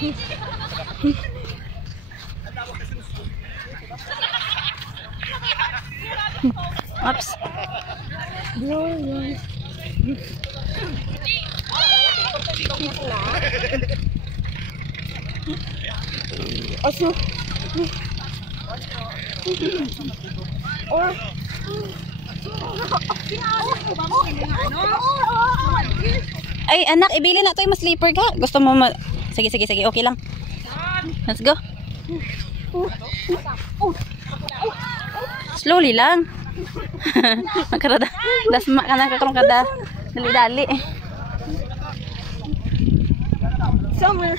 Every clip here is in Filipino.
Oops. Aso. Ay, anak, ibili na to yung sleeper ka. Gusto mo sige, sige, sige. Okay lang. Let's go. Slowly lang. Makarada. Dasma ka na kakarong kada. Dali-dali. Summer.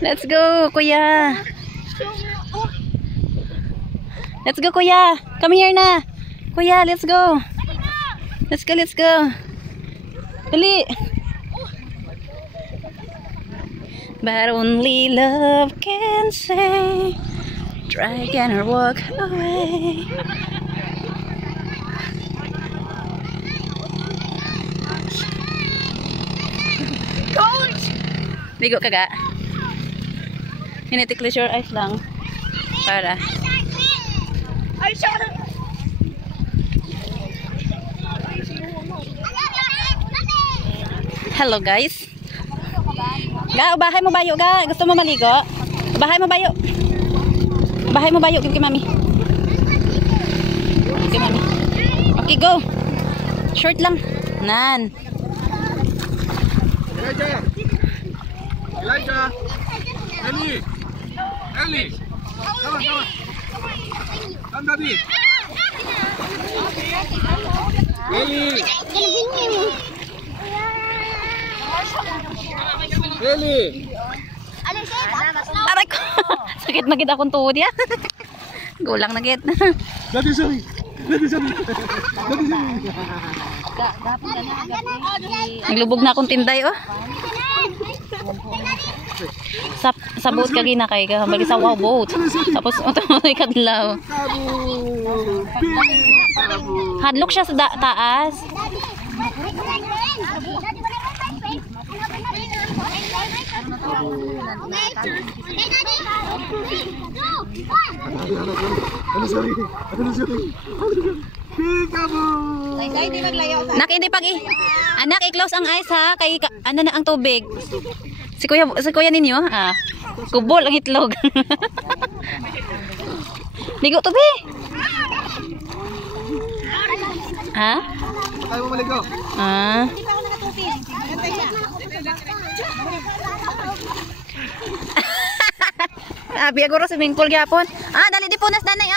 Let's go, kuya. Let's go, kuya. Come here na. Kuya, let's go. Let's go, let's go. Dali. But only love can say, try again or walk away. Coach! Ligo ka ga? You need to close your eyes lang. Para. Hello guys. Ga, ubahay mo bayo ga. Gusto mo maligo? Ubahay mo bayo. Ubahay mo bayo. Give kay mami. Give kay mami. Okay, go. Short lang. Nan. Elijah. Elijah. Ellie. Ellie. Come on, come on. Come, Daddy. Ellie. Ellie. Aray ko. Sakit na gid akong tuhod ya. Gulang na gid. Daddy, sorry. Daddy, sorry. Daddy, sorry. Naglubog na akong tinday oh. Sa boat ka ginakay ka. Bagi sa wow boat. Tapos automatic kadlaw. Hadlok siya sa taas. Nak, hindi anak, i-close ang eyes ha. Kay ano na ang tubig. Si kuya ninyo, kubol ang itlog. Ligo to be. Ha? Ayaw mo maligo. Abi aguro swimming pool gyapon. Dali di punas danay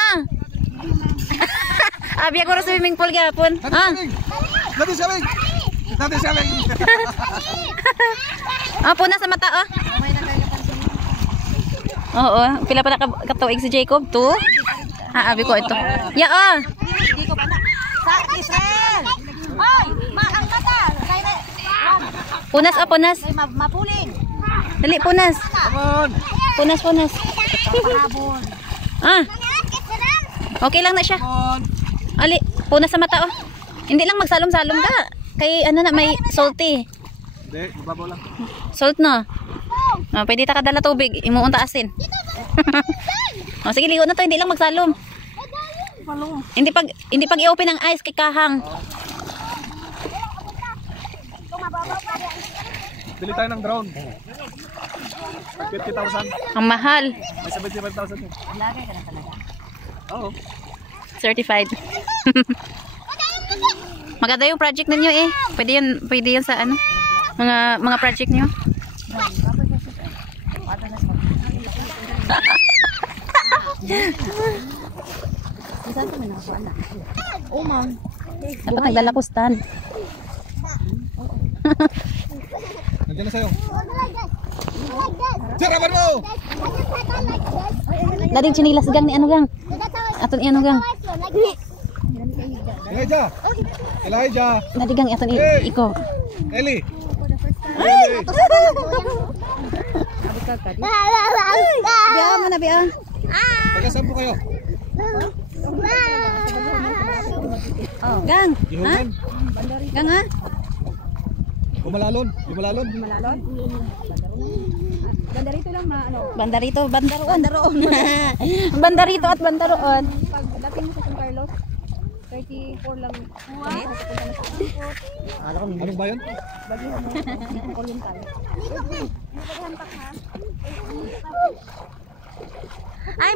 Abi aguro swimming pool gyapon. Dati saling. Dati saling. Punas sa mata Oo, pila pa na katuig si Jacob 2. Abi ko ito. Ya Hindi ko pa na. Sa Israel. Hoy, ang mata. Punas punas. Mapuling. Dali punas. Come on. Punas. Okay lang na siya. Ali, punas sa mata Hindi lang magsalom-salom ka. Kay ano na may salty. Hindi, mababaw lang. Salt na. Pwede ta kadala tubig, imuunta asin. Sige, ligo na to, hindi lang magsalom. Hindi pag i-open ang ice kay kahang. Bili tayo ng drone. 50,000. Ang mahal. May 75,000 yun. Lagay ka na talaga. Oo. Certified. Maganda yung project ninyo Pwede yun sa ano? Mga project niyo. Ma'am. Dapat nagdala ko stand. Nandiyan na sa'yo. Sarabar mo! Dading chinilas gang ni ano gang. Aton ni ano gang. Elijah! Elijah! Dading gang aton iko. Ellie! Biya mo na biya. Taga-saan po kayo? Gang. Gihuman? Gang ha? Gumalalon. Gumalalon. Malalon. Bandarito lang Bandarito, bandaroon. Bandarito at bandaroon. Pag dating mo sa San Carlos, 34 lang. Anong bayan? Oriental. Ay,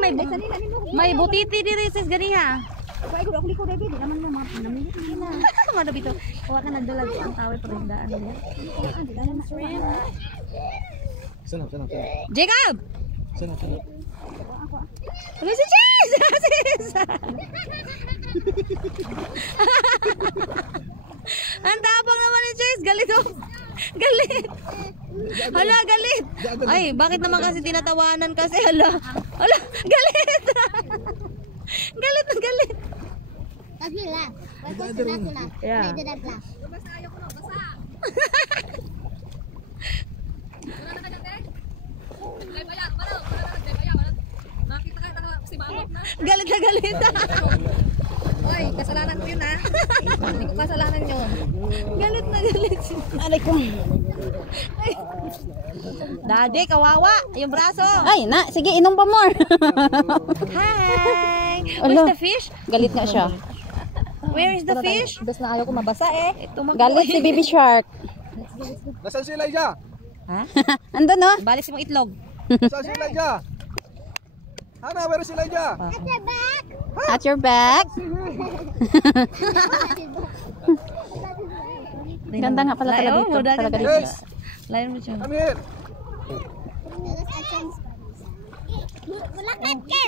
may butiti diri sis ganiha. Ay, ko liko David, di naman mga pinamili na. Ano bito? Kuha ka nagdalag ang tawe pero hindi ano yan. Di na shrimp. Sana. Jacob. Sana. Ano si Chase? Sis. Ang tapang naman ni Chase, galit oh. Galit. Hala, galit. Ay, bakit naman kasi tinatawanan kasi hala. Hala, galit. Galit na galit. Yeah. Galit na galit. Oy, kasalanan ko yun ha. Hindi ko kasalanan yun. Galit na galit. Aray ko. Daddy, kawawa. Yung braso. Ay, na, sige, inom pa more. Hi. Ala. Where's the fish? Galit na siya. Where is the fish? Bas na ayaw ko mabasa eh. Galit si Baby Shark. Nasaan si Elijah? Ha? Andun no? Balik si mong itlog. Nasaan si Elijah? Hana, where is Elijah? At your back. Ganda nga pala talaga dito. Talaga dito. Yes. Lain mo siya. Come here.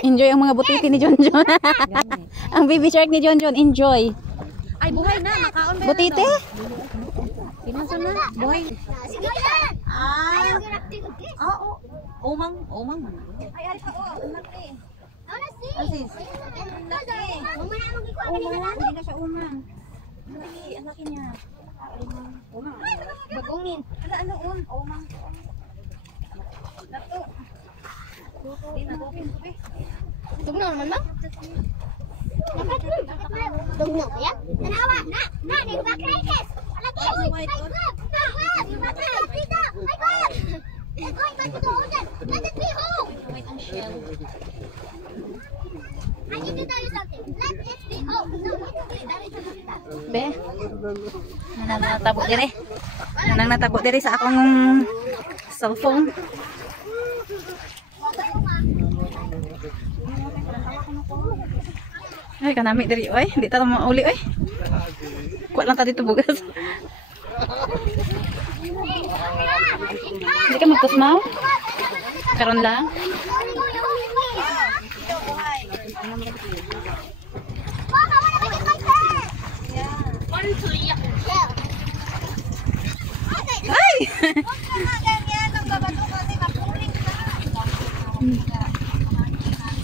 Enjoy ang mga butiti ni John John. Ang Baby Shark ni John John, enjoy. Ay, buhay na. Nakaon ba yan? Butiti? Pinasa na. Buhay. Ah, Oo. Umang. Umang. ay, ay, oo, laki. Asis. Umang. Hindi na siya umang. Ang laki niya. Umang. Bagungin. Ano, umang. Lato. Tugnaw naman ba? Tugnaw ya? Tanawa, na, di ba kainis? Lagi, my God! My God! Dito! My God! They're going back to the ocean! Let it be home! I need to tell you something. Let it be home! No, that is a Be. Nanang natabo diri. Nanang natabo diri sa akong cellphone. Ay, kanami diri oy, di ta mauli oy. Kuha lang ta dito bugas. Hindi ka magkusmaw? Karon lang. Ay!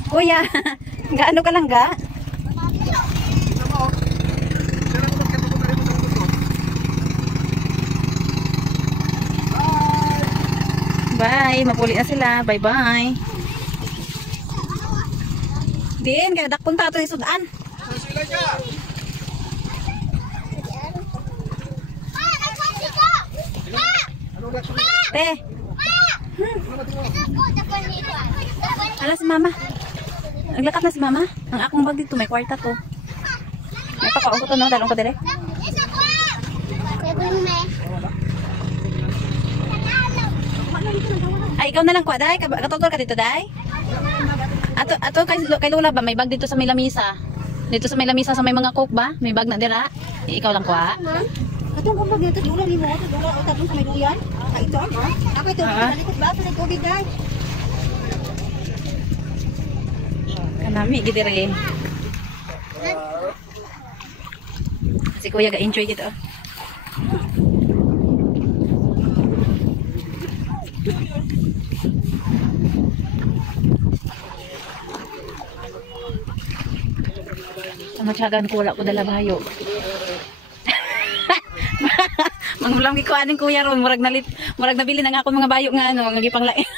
Kuya, gaano ka lang ga? Bye, mapuli na sila. Bye-bye. Din, kaya dakpon ta ito yung sudan. Nasaan si Elijah? Anong reaction? Te, ala si mama. Naglakat na si mama. Ang akong bag dito, may kwarta to. May pakaon ko to, no? Dalong ko dire. Ay, ikaw na lang kwa, day. Katutol ka dito, day. Ato kay Lola ba? May bag dito sa may lamisa. Dito sa may lamisa sa may mga coke ba? May bag na dira. Ikaw lang kwa. Atong kumbag dito, dulang limo. Dulang o tapos sa may duyan. Ito, ha? Ako ito, talikod ba? Ito na tubig, guys. Kanami, gidire. Si kuya ga-enjoy dito. Matyagan ko, wala ko dala bayo. Mangulang gikuanin kuya ron, murag nabili na nga ako mga bayo nga ano, nagipanglain.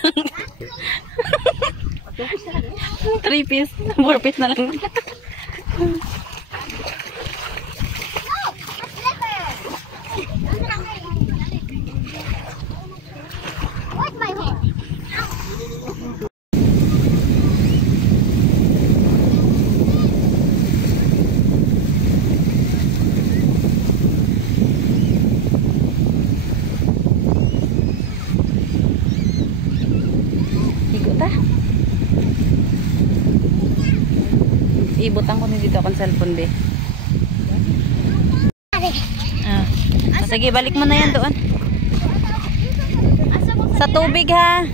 3 piece, 4 piece na lang. ibutang ko na dito akong cellphone, be. Ah. Sige, balik mo na yan doon. Sa tubig, ha.